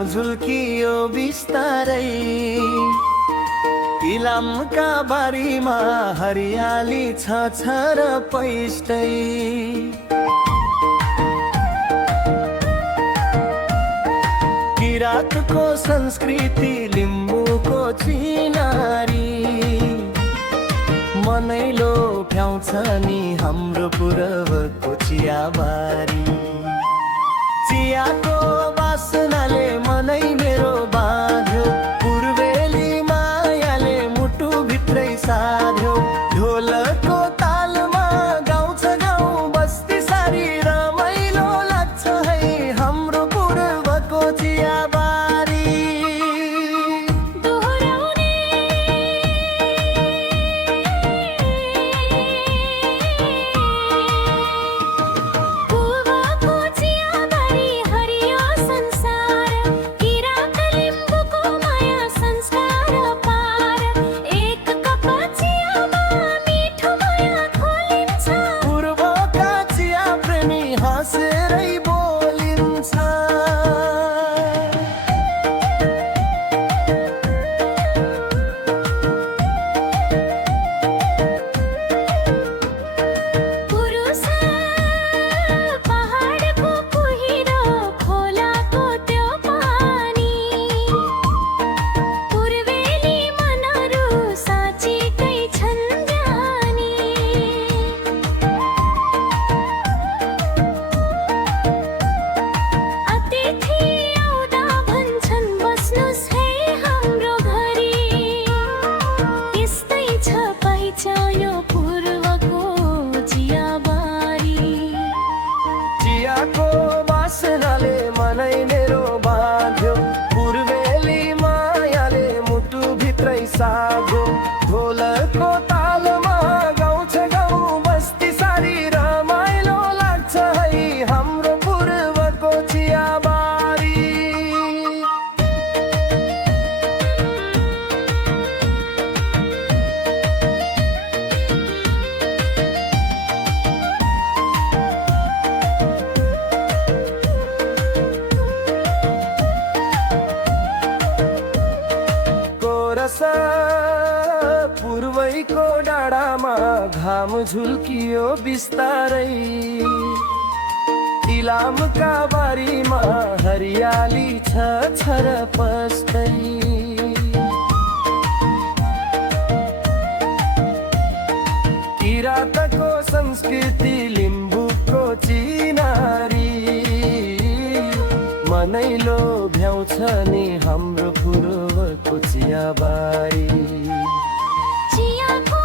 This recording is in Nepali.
घाम झुल्कियो बिस्तारै, इलामका बारीमा हरियाली छ र पैष्टै। किरातको संस्कृति लिम्बूको चिनारी, मनै लोभ्याउँछ नि हाम्रो पूर्वको चियाबारी। चियाको वासनाले मनै मेरो बाँध्यो, पूर्वेली मायाले मुटु भित्रै साध्यो। ढोलको तालमा गाउँछ गाउँ बस्ती सारी, रमाइलो लाग्छ है हाम्रो पूर्वको चियाबारी। हाँसेरै बोलिन्छ, पुरुष पहाडको कुहिरो, खोलाको त्यो पानी, पूर्वेली मनहरू साँच्चीकै छन् ज्ञानी। अतिथि आउँदा भन्छन् बस्नुस् है हाम्रो घरी, यस्तै छ पहिचान पूर्वको चियाबारी। चियाको वासनाले मनै मेरो बाँध्यो, पूर्वेली मायाले मुटु भित्रै साध्यो। ढोलको तालमा गाउँछ गाउँ बस्ती सारी, रमाइलो लाग्छ है हाम्रो पूर्वको चियाबारी। कोरस पूर्वैको डाँडामा घाम झुल्कियो बिस्तारै, इलामका बारीमा हरियाली छ र पस्तै। किरातको संस्कृति लिम्बूको चिनारी, मनै लोभ्याउँछ नि हाम्रो पूर्वको चियाबारी। चियाको